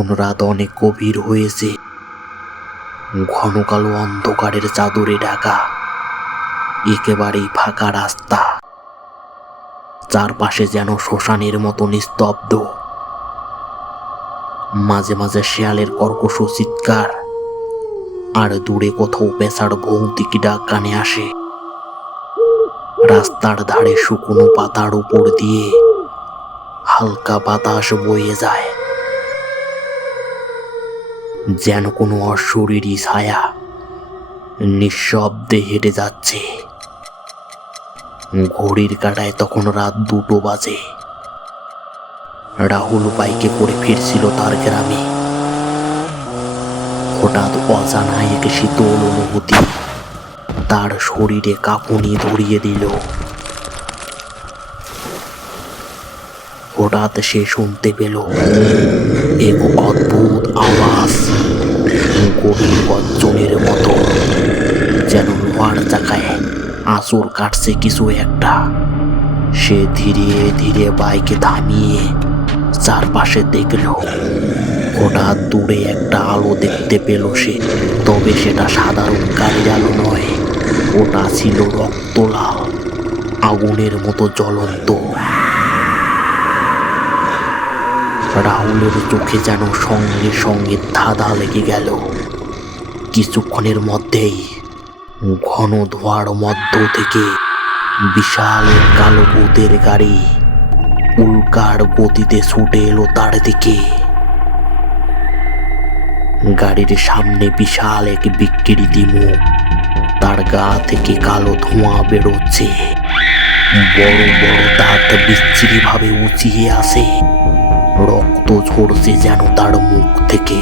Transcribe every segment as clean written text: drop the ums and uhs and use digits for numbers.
তখন রাত অনেক গভীর হয়েছে। ঘন কালো অন্ধকারের চাদরে ঢাকা একেবারেই ফাঁকা রাস্তা, চারপাশে যেন শ্মশানের মতো নিস্তব্ধ। মাঝে মাঝে শেয়ালের কর্কশ চিৎকার আর দূরে কোথাও পেঁচার ভৌতিক ডাক কানে আসে। রাস্তার ধারে শুকনো পাতার উপর দিয়ে হালকা বাতাস বয়ে যায়, যেন কোনো অশরীরী ছায়া নিঃশব্দে হেঁটে যাচ্ছে। ঘড়ির কাঁটায় তখন রাত 2টো বাজে। রাহুল বাইকে করে ফিরছিল তার গ্রামে। হঠাৎ অজানা এক শীতল অনুভূতি তার শরীরে কাঁপুনি ধরিয়ে দিল। হঠাৎ সে শুনতে পেল এক অদ্ভুত আওয়াজ, গভীর গর্জনের মতো, যেন লোহার চাকায় আঁচড় কাটছে কিছু একটা। সে ধীরে ধীরে বাইকে থামিয়ে চারপাশে দেখল। হঠাৎ দূরে একটা আলো দেখতে পেল সে, তবে সেটা সাধারণ গাড়ির আলো নয়, ওটা ছিল রক্তলাল, আগুনের মতো জ্বলন্ত। রাহুলের চোখে যেন সঙ্গে সঙ্গে ধাঁধা লেগে গেল। কিছুক্ষণের মধ্যেই ঘন ধোঁয়ার মধ্য থেকে বিশাল কালো ভূতের গাড়ি উল্কার গতিতে ছুটে এলো তার দিকে। গাড়ির সামনে বিশাল এক বিকৃতি মুখ, তার গা থেকে কালো ধোঁয়া বেরোচ্ছে, বড় বড় দাঁত বিচ্ছিরি ভাবে উঁচিয়ে আসে, রক্ত ঝরছে যেন তার মুখ থেকে।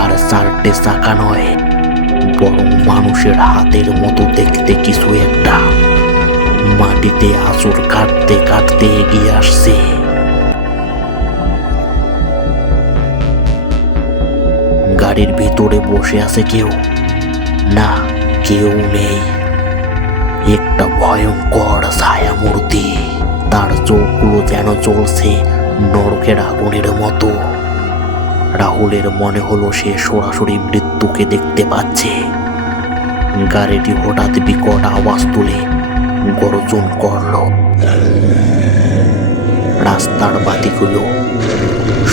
আর 4টে চাকা নয়, বরং মানুষের হাতের মতো দেখতে কিছু একটা মাটিতে আঁচড় কাটতে কাটতে এগিয়ে আসছে। গাড়ির ভিতরে বসে আছে কেউ? না, কেউ নেই। একটা ভয়ঙ্কর ছায়ামূর্তি, তার চোখগুলো যেন জ্বলছে নরকের আগুনের মতো। রাহুলের মনে হলো সে সরাসরি মৃত্যুকে দেখতে পাচ্ছে। গাড়িটি হঠাৎ বিকট আওয়াজ তুলে গর্জন করল। রাস্তার বাতিগুলো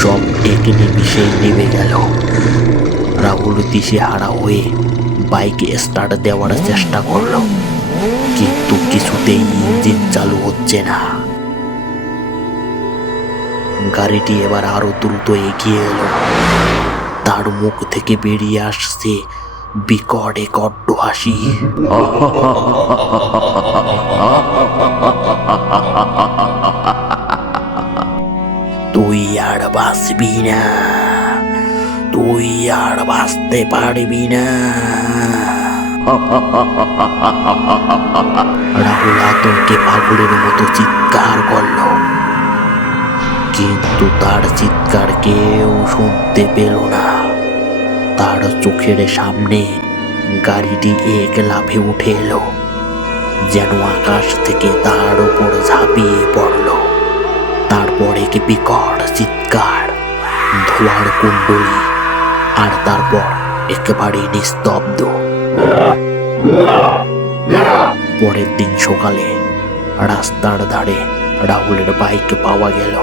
সব এক নিমিষে নিভে গেল। রাহুল দিশেহারা হয়ে বাইক স্টার্ট দেওয়ার চেষ্টা করল, কিন্তু কিছুতেই ইঞ্জিন চালু হচ্ছে না। গাড়িটি এবার আরো দ্রুত এগিয়ে এলো। তার মুখ থেকে বেরিয়ে আসছে বিকট এক অট্ট হাসি। তুই আর বাঁচবি না, তুই আর বাঁচতে পারবি না। রাহুল আতঙ্কে পাগলের মতো চিৎকার করল, কিন্তু তার চিৎকার কেউ শুনতে পেল না। তার চোখের সামনে গাড়িটি এক লাফে উঠে এলো, যেন আকাশ থেকে তার উপর ঝাঁপিয়ে পড়ল। তারপর এক বিকট চিৎকার, ধোঁয়ার কুণ্ডলী, আর তারপর একেবারে নিস্তব্ধ। পরের দিন সকালে রাস্তার ধারে রাহুলের বাইক পাওয়া গেল,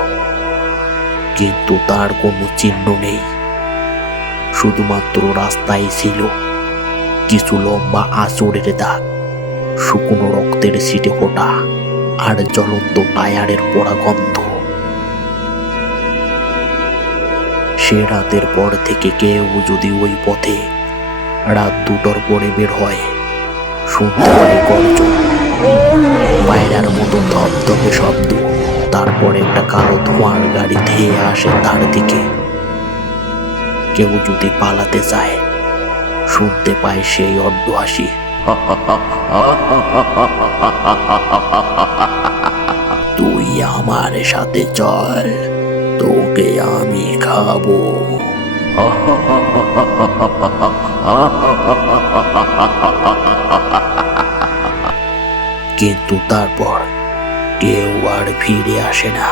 কিন্তু তার কোনো চিহ্ন নেই। শুধুমাত্র রাস্তায় ছিল কিছু লম্বা আঁচড়ের দাগ, শুকনো রক্তের ছিটে ফোটা, আর জ্বলন্ত টায়ারের পোড়া গন্ধ। সে রাতের পর থেকে কেউ যদি ওই পথে রাত 2টোর পরে বের হয়, শুনতে পারে গর্জন, পায়রার মতো ধপধপে শব্দ, তারপর একটা কালো ধোঁয়ার গাড়ি ধেয়ে আসে তার দিকে। কেউ যদি পালাতে চায়, শুনতে পায় সেই অট্ট হাসি। তুই আমার সাথে চল, তোকে আমি খাবো। কিন্তু তারপর কেউ আর ফিরে আসে না।